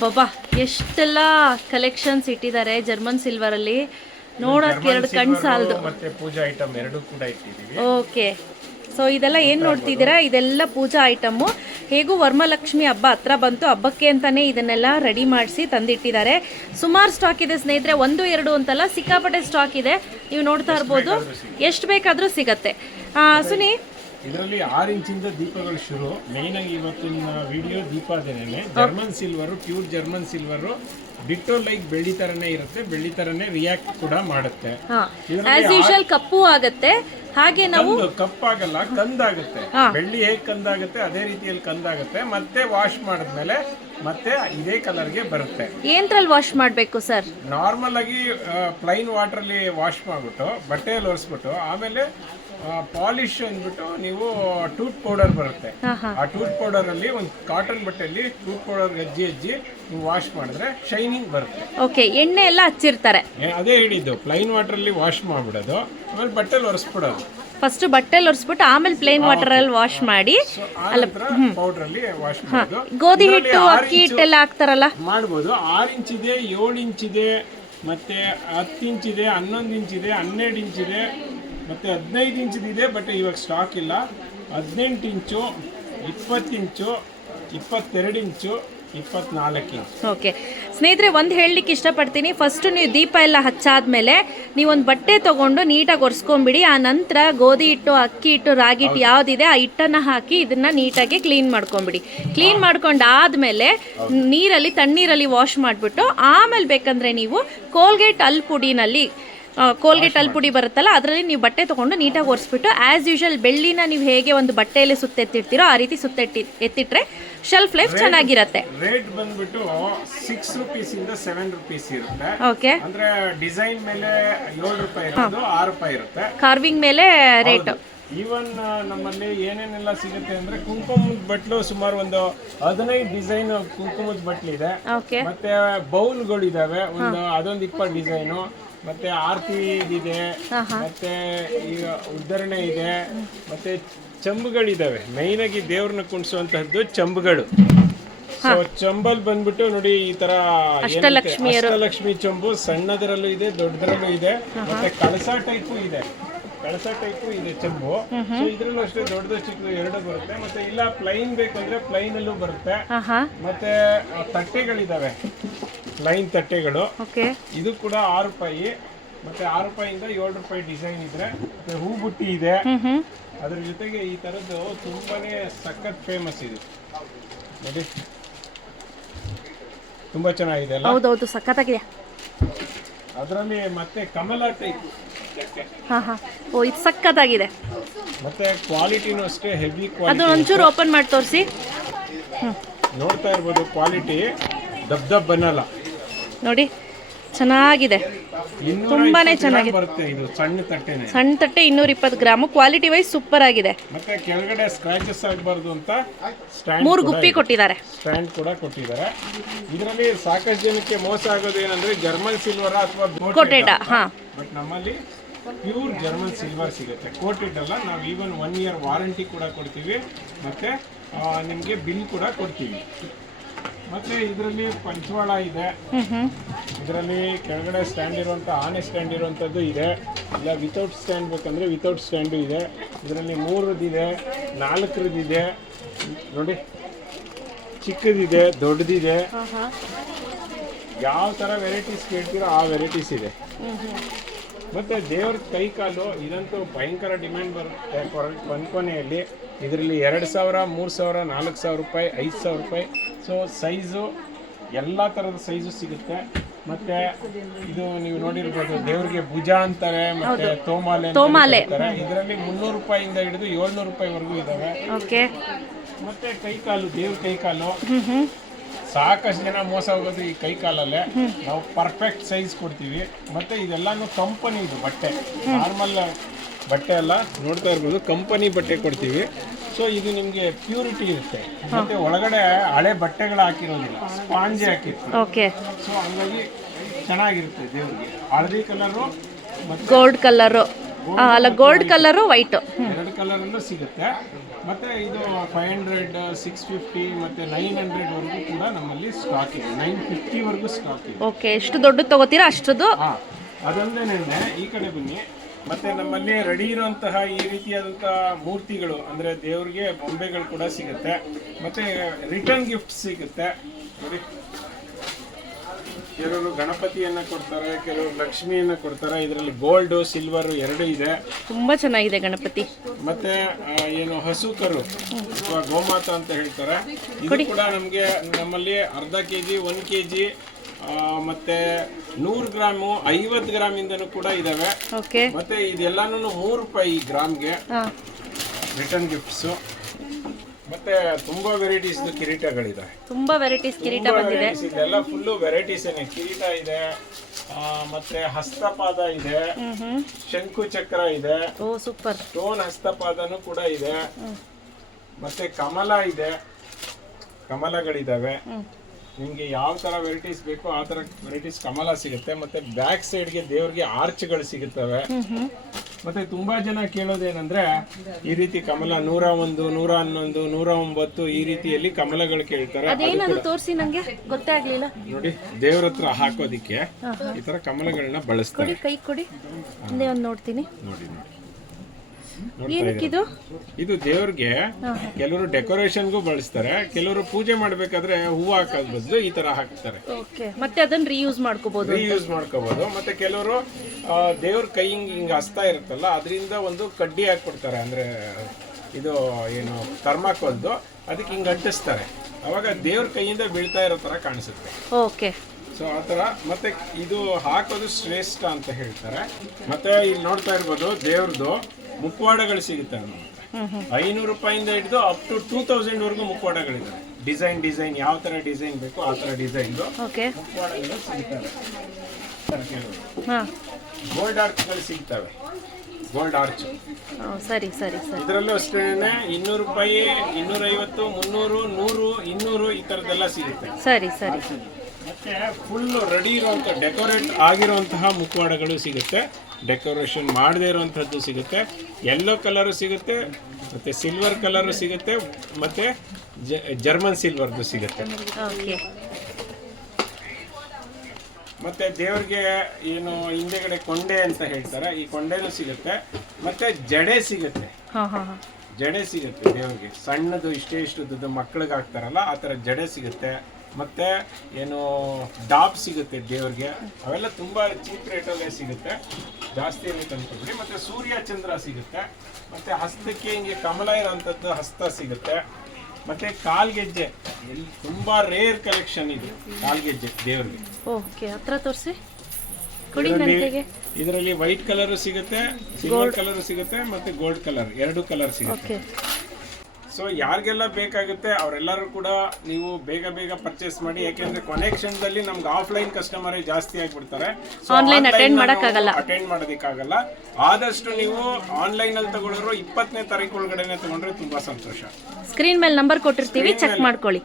ಅಬ್ಬಬ್ಬಾ ಎಷ್ಟೆಲ್ಲ ಕಲೆಕ್ಷನ್ಸ್ ಇಟ್ಟಿದ್ದಾರೆ ಜರ್ಮನ್ ಸಿಲ್ವರ್ ಅಲ್ಲಿ. ನೋಡೋಕೆ ಎರಡು ಕಣ್ಣು ಸಾಲದು. ಮತ್ತೆ ಪೂಜಾ ಐಟಮ್ ಎರಡು ಕೂಡ ಇಟ್ಟಿದ್ದೀವಿ. ಓಕೆ, ಸೊ ಇದೆಲ್ಲ ಏನು ನೋಡ್ತಿದ್ದೀರಾ, ಇದೆಲ್ಲ ಪೂಜಾ ಐಟಮ್ಮು. ಹೇಗೂ ವರಮಹಾಲಕ್ಷ್ಮಿ ಹಬ್ಬ ಹತ್ರ ಬಂತು, ಹಬ್ಬಕ್ಕೆ ಅಂತಲೇ ಇದನ್ನೆಲ್ಲ ರೆಡಿ ಮಾಡಿಸಿ ತಂದಿಟ್ಟಿದ್ದಾರೆ. ಸುಮಾರು ಸ್ಟಾಕ್ ಇದೆ ಸ್ನೇಹಿತರೆ, 1 2 ಅಂತಲ್ಲ, ಸಿಕ್ಕಾಪಟ್ಟೆ ಸ್ಟಾಕ್ ಇದೆ. ನೀವು ನೋಡ್ತಾ ಇರ್ಬೋದು, ಎಷ್ಟು ಬೇಕಾದರೂ ಸಿಗತ್ತೆ. ಸುನಿ, ಇದರಲ್ಲಿ 6 ಇಂಚಿಂದ ದೀಪಗಳು ಶುರು. ಮೇನ್ ಆಗಿ ಇವತ್ತಿನ ವಿಡಿಯೋ ದೀಪಾವಳಿನೇ. German silver, pure German silver, ditto like ಬೆಳ್ಳಿ ತರನೇ ಇರುತ್ತೆ, ಬೆಳ್ಳಿ ತರನೇ ರಿಯಾಕ್ಟ್ ಕೂಡ ಮಾಡುತ್ತೆ. ಆಸ್ ಯೂಶುವಲ್ ಕಪ್ಪು ಆಗುತ್ತೆ. ಹಾಗೆ ನಾವು ಕಪ್ಪಾಗಲ್ಲ, ಕಂದಾಗುತ್ತೆ. ಬೆಳ್ಳಿ ಹೇಗೆ ಕಂದಾಗುತ್ತೆ ಅದೇ ರೀತಿಯಲ್ಲಿ ಕಂದಾಗುತ್ತೆ. ಮತ್ತೆ ವಾಶ್ ಮಾಡಿದ್ಮೇಲೆ ಮತ್ತೆ ಇದೇ ಕಲರ್ಗೆ ಬರುತ್ತೆ. ಏನ್ರಲ್ಲಿ ವಾಶ್ ಮಾಡಬೇಕು ಸರ್? ನಾರ್ಮಲ್ ಆಗಿ ಪ್ಲೈನ್ ವಾಟರ್ ಅಲ್ಲಿ ವಾಶ್ ಮಾಡ್ಬಿಟ್ಟು ಬಟ್ಟೆಯಲ್ಲಿ ಒರೆಸ್ಬಿಟ್ಟು ಆಮೇಲೆ ಪಾಲಿಶ್ ಅಂದ್ಬಿಟ್ಟು ನೀವು ಟೂತ್ ಪೌಡರ್ ಬರುತ್ತೆ. ಆ ಟೂತ್ ಪೌಡರ್ ಅಲ್ಲಿ ಒಂದು ಕಾಟನ್ ಬಟ್ಟೆಯಲ್ಲಿ ಟೂತ್ ಪೌಡರ್ ಅಜ್ಜಿ ನೀವು ವಾಶ್ ಮಾಡಿದ್ರೆ ಶೈನಿಂಗ್ ಬರುತ್ತೆ. ಓಕೆ, ಎಣ್ಣೆ ಎಲ್ಲ ಹಚ್ಚಿರ್ತಾರೆ. ಅದೇ ಹೇಳಿದ್ದು, ಪ್ಲೈನ್ ವಾಟರ್ ಅಲ್ಲಿ ವಾಶ್ ಮಾಡ್ಬಿಡೋದು, ಆಮೇಲೆ ಬಟ್ಟೆಲಿ ಒರೆಸ್ಬಿಡೋದು. ಫಸ್ಟ್ ಬಟ್ಟೆಲಿ ಒರೆಸ್ಬಿಟ್ಟು ಆಮೇಲೆ ಪ್ಲೇನ್ ವಾಟರ್ ಅಲ್ಲಿ ವಾಶ್ ಮಾಡಿ ಪೌಡರ್ ಅಲ್ಲಿ ವಾಶ್ ಮಾಡೋದು. ಗೋಧಿ ಹಿಟ್ಟು, ಅಕ್ಕಿ ಹಿಟ್ಟೆಲ್ಲ ಹಾಕ್ತಾರಲ್ಲ, ಮಾಡ್ಬೋದು. 6 ಇಂಚಿದೆ, 7 ಇಂಚಿದೆ, ಮತ್ತೆ 10 ಇಂಚಿದೆ, 11 ಇಂಚಿದೆ, 12 ಇಂಚಿದೆ, ಮತ್ತೆ 15 ಇಂಚಿದೆ. ಬಟ್ ಇವಾಗ ಸ್ಟಾಕ್ ಇಲ್ಲ. 18 ಇಂಚು, 20 ಇಂಚು, 22 ಇಂಚು, 24 ಇಂಚು. ಓಕೆ ಸ್ನೇಹಿತರೆ, ಒಂದು ಹೇಳಲಿಕ್ಕೆ ಇಷ್ಟಪಡ್ತೀನಿ. ಫಸ್ಟ್ ನೀವು ದೀಪ ಎಲ್ಲ ಹಚ್ಚಾದ್ಮೇಲೆ ನೀವೊಂದು ಬಟ್ಟೆ ತೊಗೊಂಡು ನೀಟಾಗಿ ಒರೆಸ್ಕೊಂಬಿಡಿ. ಆ ನಂತರ ಗೋಧಿ ಹಿಟ್ಟು, ಅಕ್ಕಿ ಹಿಟ್ಟು, ರಾಗಿ ಹಿಟ್ಟು ಯಾವುದಿದೆ ಆ ಹಿಟ್ಟನ್ನು ಹಾಕಿ ಇದನ್ನು ನೀಟಾಗಿ ಕ್ಲೀನ್ ಮಾಡ್ಕೊಂಬಿಡಿ. ಕ್ಲೀನ್ ಮಾಡ್ಕೊಂಡಾದ್ಮೇಲೆ ನೀರಲ್ಲಿ, ತಣ್ಣೀರಲ್ಲಿ ವಾಶ್ ಮಾಡಿಬಿಟ್ಟು ಆಮೇಲೆ ಬೇಕಂದರೆ ನೀವು ಕೋಲ್ಗೇಟ್ ಅಲ್ಪುಡಿನಲ್ಲಿ, ಕೋಲ್ಗೇಟ್ ಅಲ್ಪುಡಿ ಬರುತ್ತಲ್ಲ, ಅದರಲ್ಲಿ ನೀವು ಬಟ್ಟೆ ತೊಗೊಂಡು ನೀಟಾಗಿ ಒರೆಸ್ಬಿಟ್ಟು ಆ್ಯಸ್ ಯೂಶುವಲ್ ಬೆಳ್ಳಿನ ನೀವು ಹೇಗೆ ಒಂದು ಬಟ್ಟೆಯಲ್ಲಿ ಸುತ್ತೆತ್ತಿರ್ತೀರೋ ಆ ರೀತಿ ಎತ್ತಿಟ್ರೆ ಶೆಲ್ಫ್ ಲೈಫ್ ಚೆನ್ನಾಗಿರುತ್ತೆ. ರೇಟ್ ಬಂದ್ಬಿಟ್ಟು 6 ರೂಪೀಸ್ ಇಂದ 7 ರೂಪೀಸ್ ಇರುತ್ತೆ. ಓಕೆ, ಅಂದ್ರೆ ಡಿಸೈನ್ ಮೇಲೆ 7 ರೂಪಾಯಿ ಇರೋದು 6 ರೂಪಾಯಿ ಇರುತ್ತೆ. ಕಾರ್ವಿಂಗ್ ಮೇಲೆ ರೇಟ್. ಈವನ್ ನಮ್ಮಲ್ಲಿ ಏನೇನೆಲ್ಲ ಸಿಗುತ್ತೆ ಅಂದ್ರೆ ಕುಂಕುಮದ ಬಟ್ಲು ಸುಮಾರು ಒಂದು 15 ಡಿಸೈನ್ ಕುಂಕುಮದ ಬಟ್ಲು ಇದೆ. ಮತ್ತೆ ಬೌಲ್ಗಳು ಇದಾವೆ, ಅದೊಂದು 20 ಡಿಸೈನು. ಮತ್ತೆ ಆರತಿ ಇದೆ, ಮತ್ತೆ ಈಗ ಉದ್ಧರಣೆ ಇದೆ, ಮತ್ತೆ ಚಂಬುಗಳಿದಾವೆ. ಮೈನ್ ಆಗಿ ದೇವ್ರನ್ನ ಕುಣಿಸುವಂತಹದ್ದು ಚಂಬುಗಳು. ಸೊ ಚಂಬಲ್ ಬಂದ್ಬಿಟ್ಟು ನೋಡಿ, ಈ ತರ ಅಷ್ಟಲಕ್ಷ್ಮಿ ಚಂಬು ಸಣ್ಣದರಲ್ಲೂ ಇದೆ, ದೊಡ್ಡದರಲ್ಲೂ ಇದೆ, ಮತ್ತೆ ಕಳಸ ಟೈಪು ಇದೆ. ಚಂಬು. ಸೊ ಇದ್ರಲ್ಲೂ ಅಷ್ಟೇ ದೊಡ್ಡದು ಚಿಕ್ಕದು ಎರಡು ಬರುತ್ತೆ. ಮತ್ತೆ ಇಲ್ಲ ಪ್ಲೈನ್ ಬೇಕಂದ್ರೆ ಪ್ಲೈನ್ ಅಲ್ಲೂ ಬರುತ್ತೆ. ಮತ್ತೆ ತಟ್ಟೆಗಳಿದಾವೆ, ಪ್ಲೈನ್ ತಟ್ಟೆಗಳು. ಇದು ಕೂಡ 6 ರೂಪಾಯಿ. ಮತ್ತೆ 6 ರೂಪಾಯಿಂದ 7 ರೂಪಾಯಿ ಡಿಸೈನ್ ಇದ್ರೆ. ಮತ್ತೆ ಹೂ ಬುಟ್ಟಿ ಇದೆ. ಅದ್ರ ಜೊತೆಗೆ ಈ ತರದ್ದು ತುಂಬಾನೇ ಸಖತ್ ಫೇಮಸ್ ಇದೆ ನೋಡಿ, ತುಂಬಾ ಚೆನ್ನಾಗಿದೆ ಅಲ್ಲ? ಹೌದೌದು, ಸಖತ್ತಾಗಿದೆ. ಅದರಲ್ಲಿ ಮತ್ತೆ ಕಮಲ ಟೈಪ್. ಓ, ಇದು ಸಖತ್ತಾಗಿದೆ. ಮತ್ತೆ ಕ್ವಾಲಿಟಿನೂ ಅಷ್ಟೇ ಹೆವಿ ಅದು ಕ್ವಾಲಿಟಿ. ಒಂಚೂರು ಓಪನ್ ಮಾಡಿ ತೋರಿಸಿ. ನೋಡ್ತಾ ಇರ್ಬೋದು, ಕ್ವಾಲಿಟಿ ದಬ್ ಬನ್ನಲ್ಲ ನೋಡಿ, ಚೆನ್ನಾಗಿದೆ, ತುಂಬಾನೇ ಚೆನ್ನಾಗಿದೆ. ಬರುತ್ತೆ. ಇದು ಸಣ್ಣ ತಟ್ಟೆನೆ, ಸಣ್ಣ ತಟ್ಟೆ 220 ಗ್ರಾಮ್. ಕ್ವಾಲಿಟಿ ವೈಸ್ ಸೂಪರ್ ಆಗಿದೆ. ಮತ್ತೆ ಕೆಳಗಡೆ ಸ್ಕ್ರಾಚಸ್ ಆಗಬಾರ್ದು ಅಂತ ಸ್ಟ್ಯಾಂಡ್ 3 ಗುಪ್ಪಿ ಕೊಟ್ಟಿದ್ದಾರೆ. ಸ್ಟ್ಯಾಂಡ್ ಕೂಡ ಕೊಟ್ಟಿದ್ದಾರೆ. ಇದರಲ್ಲಿ ಸಾಕಷ್ಟು ಜನಕ್ಕೆ ಮೋಸ ಆಗೋದು ಏನಂದ್ರೆ ಜರ್ಮನ್ ಸಿಲ್ವರ್ ಅಥವಾ ಕೋಟೆಡ್. ಬಟ್ ನಮ್ಮಲ್ಲಿ ಪ್ಯೂರ್ ಜರ್ಮನ್ ಸಿಲ್ವರ್ ಸಿಗುತ್ತೆ. ಕೋಟೆಡ್ ಅಲ್ಲ. ನಾವು ಈವನ್ 1 ಇಯರ್ ವಾರಂಟಿ ಕೂಡ ಕೊಡ್ತೀವಿ, ಮತ್ತೆ ನಿಮಗೆ ಬಿಲ್ ಕೂಡ ಕೊಡ್ತೀವಿ. ಮತ್ತೆ ಇದರಲ್ಲಿ ಪಂಚವಾಳ ಇದೆ. ಇದರಲ್ಲಿ ಕೆಳಗಡೆ ಸ್ಟ್ಯಾಂಡ್ ಇರುವಂತ, ಆನೆ ಸ್ಟ್ಯಾಂಡ್ ಇರುವಂತದ್ದು ಇದೆ. ಇಲ್ಲ ವಿತೌಟ್ ಸ್ಟ್ಯಾಂಡ್ ಬೇಕಂದ್ರೆ ವಿತೌಟ್ ಸ್ಟ್ಯಾಂಡು ಇದೆ. ಇದರಲ್ಲಿ 3 4 ನೋಡಿ, ಚಿಕ್ಕದಿದೆ, ದೊಡ್ಡದಿದೆ. ಯಾವ ತರ ವೆರೈಟೀಸ್ ಕೇಳ್ತೀರೋ ಆ ವೆರೈಟೀಸ್ ಇದೆ. ಮತ್ತೆ ದೇವ್ರ ಕೈ ಕಾಲು ಇದಂತೂ ಭಯಂಕರ ಡಿಮ್ಯಾಂಡ್ ಬರುತ್ತೆ ಕೊನೆಯಲ್ಲಿ. ಇದರಲ್ಲಿ 2000, 3000, 4000 ರೂಪಾಯಿ, 5000 ರೂಪಾಯಿ. ಸೊ ಸೈಜು ಎಲ್ಲ ಥರದ ಸೈಜು ಸಿಗುತ್ತೆ. ಮತ್ತೆ ಇದು ನೀವು ನೋಡಿರ್ಬೋದು, ದೇವ್ರಿಗೆ ಭುಜ ಅಂತಾರೆ, ಮತ್ತೆ ತೋಮಾಲೆ ಅಂತಾರೆ. ಇದರಲ್ಲಿ 300 ರೂಪಾಯಿಂದ ಹಿಡಿದು 700 ರೂಪಾಯಿವರೆಗೂ ಇದಾವೆ. ಮತ್ತೆ ಕೈಕಾಲು, ದೇವ್ರ ಕೈಕಾಲು. ಸಾಕಷ್ಟು ಜನ ಮೋಸ ಹೋಗೋದು ಈ ಕೈಕಾಲಲ್ಲೇ. ನಾವು ಪರ್ಫೆಕ್ಟ್ ಸೈಜ್ ಕೊಡ್ತೀವಿ. ಮತ್ತೆ ಇದೆಲ್ಲಾನು ಕಂಪನಿ, ಇದು ಬಟ್ಟೆ ನಾರ್ಮಲ್ ಬಟ್ಟೆ ಎಲ್ಲ ನೋಡ್ತಾ ಇರ್ಬೋದು, ಕಂಪನಿ ಬಟ್ಟೆ ಕೊಡ್ತೀವಿ. ಸೊ ಇದು ನಿಮಗೆ ಪ್ಯೂರಿಟಿ ಇರುತ್ತೆ. ಮತ್ತೆ ಒಳಗಡೆ ಹಳೆ ಬಟ್ಟೆಗಳು ಹಾಕಿರೋದಿಲ್ಲ, ಸ್ಪಾಂಜಿ ಹಾಕಿರ್ತೀವಿ. ಸೊ ಹಂಗಾಗಿ ಚೆನ್ನಾಗಿರುತ್ತೆ ದೇವ್ರಿಗೆ. ಹಳದಿ ಕಲರು, ಗೋಲ್ಡ್ ಕಲರು, ಅಲ್ಲ, ಗೋಲ್ಡ್ ಕಲರು ವೈಟ್. ಎರಡು ಕಲರ್ ಅಲ್ಲೂ ಸಿಗುತ್ತೆ. ಮತ್ತೆ ಇದು 500, 650 ಮತ್ತೆ 900 ವರೆಗೂ ಕೂಡ ನಮ್ಮಲ್ಲಿ ಸ್ಟಾಕ್ ಇದೆ. 950 ವರೆಗೂ ಸ್ಟಾಕ್ ಇದೆ. ಓಕೆ, ಎಷ್ಟು ದೊಡ್ಡ ತಗೋತೀರಾ ಅಷ್ಟದ್ದು. ಹಾ, ಅದೊಂದೇನೆ. ಈ ಕಡೆ ಬನ್ನಿ. ಮತ್ತೆ ನಮ್ಮಲ್ಲಿ ರೆಡಿ ಇರುವಂತಹ ಈ ರೀತಿಯಾದಂತಹ ಮೂರ್ತಿಗಳು ಅಂದ್ರೆ ದೇವರಿಗೆ ಬೊಂಬೆಗಳು ಕೂಡ ಸಿಗುತ್ತೆ. ಮತ್ತೆ ರಿಟರ್ನ್ ಗಿಫ್ಟ್ ಸಿಗುತ್ತೆ ನೋಡಿ. ಕೆಲವರು ಗಣಪತಿಯನ್ನ ಕೊಡ್ತಾರೆ, ಕೆಲವರು ಲಕ್ಷ್ಮಿಯನ್ನ ಕೊಡ್ತಾರೆ. ಇದರಲ್ಲಿ ಗೋಲ್ಡ್ ಸಿಲ್ವರ್ ಎರಡು ಇದೆ. ತುಂಬಾ ಚೆನ್ನಾಗಿದೆ ಗಣಪತಿ. ಮತ್ತೆ ಏನು ಹಸು ಕರು ಅಥವಾ ಗೋಮಾತ ಅಂತ ಹೇಳ್ತಾರೆ, ಇದು ಕೂಡ ನಮಗೆ ನಮ್ಮಲ್ಲಿ ಅರ್ಧ ಕೆಜಿ, 1 ಕೆಜಿ ಮತ್ತೆ 100 ಗ್ರಾಮು, 50 ಗ್ರಾಮ್ ಇಂದನೂ ಕೂಡ ಇದಾವೆ. ಓಕೆ, ಮತ್ತೆ ಇದೆಲ್ಲಾನು 3 ರೂಪಾಯಿ ಗ್ರಾಮ್ಗೆ ರಿಟರ್ನ್ ಗಿಫ್ಟ್ಸು. ಮತ್ತೆ ತುಂಬಾ ವೆರೈಟೀಸ್ ಕಿರೀಟಗಳಿದಾವೆ. ತುಂಬಾ ವೆರೈಟೀಸ್ ಕಿರೀಟ ಬಂದಿದೆ. ಇದೆಲ್ಲ ಫುಲ್ಲು ವೆರೈಟೀಸ್ ಏನೇ. ಕಿರೀಟ ಇದೆ, ಮತ್ತೆ ಹಸ್ತಪಾದ ಇದೆ, ಶಂಕು ಚಕ್ರ ಇದೆ. ಓ ಸೂಪರ್. ಸ್ಟೋನ್ ಹಸ್ತಪಾದನೂ ಕೂಡ ಇದೆ. ಮತ್ತೆ ಕಮಲ ಇದೆ, ಕಮಲಗಳಿದಾವೆ. ನಿಮ್ಗೆ ಯಾವ ತರ ವೆರೈಟೀಸ್ ಬೇಕೋ ಆ ತರ ವೆರೈಟೀಸ್ ಕಮಲ ಸಿಗುತ್ತೆ. ಮತ್ತೆ ಬ್ಯಾಕ್ ಸೈಡ್ಗೆ ದೇವ್ರಿಗೆ ಆರ್ಚ್ಗಳು ಸಿಗುತ್ತವೆ. ಮತ್ತೆ ತುಂಬಾ ಜನ ಕೇಳೋದೇನಂದ್ರೆ ಈ ರೀತಿ ಕಮಲ 101, 111, 109 ಈ ರೀತಿಯಲ್ಲಿ ಕಮಲಗಳು ಕೇಳ್ತಾರೆ. ಅದೇನದು ತೋರಿಸಿ, ನಂಗೆ ಗೊತ್ತೇ ಆಗ್ಲಿಲ್ಲ. ನೋಡಿ, ದೇವ್ರ ಹತ್ರ ಹಾಕೋದಿಕ್ಕೆ ಈ ತರ ಕಮಲಗಳನ್ನ ಬಳಸ್ತಾರೆ. ಕೈ ಕೊಡಿ, ಒಂದೇ ಒಂದು ನೋಡ್ತೀನಿ. ನೋಡಿ ನೋಡಿ, ಏನಕ್ಕಿದು? ಇದು ದೇವ್ರಿಗೆ ಕೆಲವರು ಡೆಕೋರೇಷನ್ಗೂ ಬಳಸ್ತಾರೆ. ಕೆಲವರು ಪೂಜೆ ಮಾಡ್ಬೇಕಾದ್ರೆ ಹೂವು ಹಾಕೋದ್ ಬದಲು ಈ ತರ ಹಾಕ್ತಾರೆ. ಓಕೆ, ಮತ್ತೆ ಅದನ್ನ ರೀಯೂಸ್ ಮಾಡ್ಕೋಬಹುದು. ರೀಯೂಸ್ ಮಾಡ್ಕೋಬಹುದು. ಮತ್ತೆ ಕೆಲವರು ದೇವ್ರ ಕೈ ಹಿಂಗ್ ಹಸ್ತಾ ಇರುತ್ತಲ್ಲ, ಅದರಿಂದ ಒಂದು ಕಡ್ಡಿ ಹಾಕ್ಬಿಡ್ತಾರೆ. ಅಂದ್ರೆ ಇದು ಏನು ಥರ್ಮಾಕೋಲ್ದು, ಅದಕ್ಕೆ ಹಿಂಗ್ ಅಂಟಿಸ್ತಾರೆ. ಅವಾಗ ದೇವ್ರ ಕೈಯಿಂದ ಬೀಳ್ತಾ ಇರೋ ತರ ಕಾಣಿಸುತ್ತೆ. ಓಕೆ, ಸೊ ಆ ಥರ. ಮತ್ತೆ ಇದು ಹಾಕೋದು ಶ್ರೇಷ್ಠ ಅಂತ ಹೇಳ್ತಾರೆ. ಮತ್ತೆ ಇಲ್ಲಿ ನೋಡ್ತಾ ಇರ್ಬೋದು ದೇವ್ರದ್ದು ಮುಖವಾಡಗಳು ಸಿಗುತ್ತೆ. 500 ರೂಪಾಯಿಂದ ಹಿಡಿದು ಅಪ್ ಟು 2000 ವರೆಗೂ ಮುಖವಾಡಗಳಿದೆ. ಡಿಸೈನ್ ಯಾವ ತರ ಡಿಸೈನ್ ಬೇಕು ಆ ತರ ಡಿಸೈನ್ ಮುಖವಾಡಗಳು ಸಿಗುತ್ತವೆ. ಗೋಲ್ಡ್ ಆರ್ಚ್ಗಳು ಸಿಗ್ತವೆ. ಗೋಲ್ಡ್ ಆರ್ಚ್ ಸರಿ ಸರಿ ಸರಿ. ಇದರಲ್ಲೂ ಅಷ್ಟೇ 200 ರೂಪಾಯಿ, 250, 300, 100, 200 ಈ ತರದೆಲ್ಲ ಸಿಗುತ್ತೆ. ಸರಿ ಸರಿ. ಮತ್ತೆ ಫುಲ್ ರೆಡಿ ಇರುವಂತ ಡೆಕೋರೇಟ್ ಆಗಿರುವಂತಹ ಮುಖವಾಡಗಳು ಸಿಗುತ್ತೆ. ಡೆಕೋರೇಷನ್ ಮಾಡದೇ ಇರುವಂತದ್ದು ಸಿಗುತ್ತೆ. ಯೆಲ್ಲೋ ಕಲರ್ ಸಿಗುತ್ತೆ, ಮತ್ತೆ ಸಿಲ್ವರ್ ಕಲರ್ ಸಿಗುತ್ತೆ, ಮತ್ತೆ ಜರ್ಮನ್ ಸಿಲ್ವರ್ದು ಸಿಗುತ್ತೆ. ಓಕೆ, ಮತ್ತೆ ದೇವರಿಗೆ ಏನು ಹಿಂದೆಗಡೆ ಕೊಂಡೆ ಅಂತ ಹೇಳ್ತಾರೆ, ಈ ಕೊಂಡೆನೂ ಸಿಗುತ್ತೆ. ಮತ್ತೆ ಜಡೆ ಸಿಗುತ್ತೆ. ಜಡೆ ಸಿಗುತ್ತೆ ದೇವರಿಗೆ, ಸಣ್ಣದು ಇಷ್ಟು ಮಕ್ಕಳಿಗೆ ಹಾಕ್ತಾರಲ್ಲ ಆ ಥರ ಜಡೆ ಸಿಗುತ್ತೆ. ಮತ್ತೆ ಏನು ಡಾಬ್ ಸಿಗುತ್ತೆ ದೇವ್ರಿಗೆ, ಅವೆಲ್ಲ ತುಂಬಾ ಚೀಪ್ ರೇಟಲ್ಲೇ ಸಿಗುತ್ತೆ, ಜಾಸ್ತಿ ಏನು ತಂದ್ಕೊಬಿಡಿ. ಮತ್ತೆ ಸೂರ್ಯ ಚಂದ್ರ ಸಿಗುತ್ತೆ. ಮತ್ತೆ ಹಸ್ತಕ್ಕೆ ಹಿಂಗೆ ಕಮಲ ಇರೋಂಥದ್ದು ಹಸ್ತ ಸಿಗುತ್ತೆ. ಮತ್ತೆ ಕಾಲ್ಗೆಜ್ಜೆ, ತುಂಬಾ ರೇರ್ ಕಲೆಕ್ಷನ್ ಇದು ಕಾಲ್ಗೆಜ್ಜೆ ದೇವ್ರಿಗೆ. ಓಕೆ, ಹತ್ರ ತೋರಿಸಿ. ಇದರಲ್ಲಿ ವೈಟ್ ಕಲರ್ ಸಿಗುತ್ತೆ, ಸಿಲ್ವರ್ ಕಲರ್ ಸಿಗುತ್ತೆ, ಮತ್ತೆ ಗೋಲ್ಡ್ ಕಲರ್, 2 ಕಲರ್ ಸಿಗುತ್ತೆ. ಸೊ ಯಾರಿಗೆಲ್ಲ ಬೇಕಾಗುತ್ತೆ ಅವರೆಲ್ಲರೂ ಕೂಡ ನೀವು ಬೇಗ ಪರ್ಚೇಸ್ ಮಾಡಿ. ಯಾಕೆಂದ್ರೆ ಕೊನೆ ಕ್ಷಣದಲ್ಲಿ ನಮ್ಗೆ ಆಫ್ಲೈನ್ ಕಸ್ಟಮರ್ ಜಾಸ್ತಿ ಆಗಿಬಿಡ್ತಾರೆ. ಆನ್ಲೈನ್ ಅಟೆಂಡ್ ಮಾಡೋಕ್ಕಾಗಲ್ಲ. ಆದಷ್ಟು ನೀವು ಆನ್ಲೈನ್ ಅಲ್ಲಿ ತಗೊಳ್ಳೋರು 20ನೇ ತಾರೀಕು ಒಳಗಡೆ ತಗೊಂಡ್ರೆ ತುಂಬಾ ಸಂತೋಷ. ಸ್ಕ್ರೀನ್ ಮೇಲೆ ನಂಬರ್ ಕೊಟ್ಟಿರ್ತೀವಿ, ಚೆಕ್ ಮಾಡ್ಕೊಳ್ಳಿ.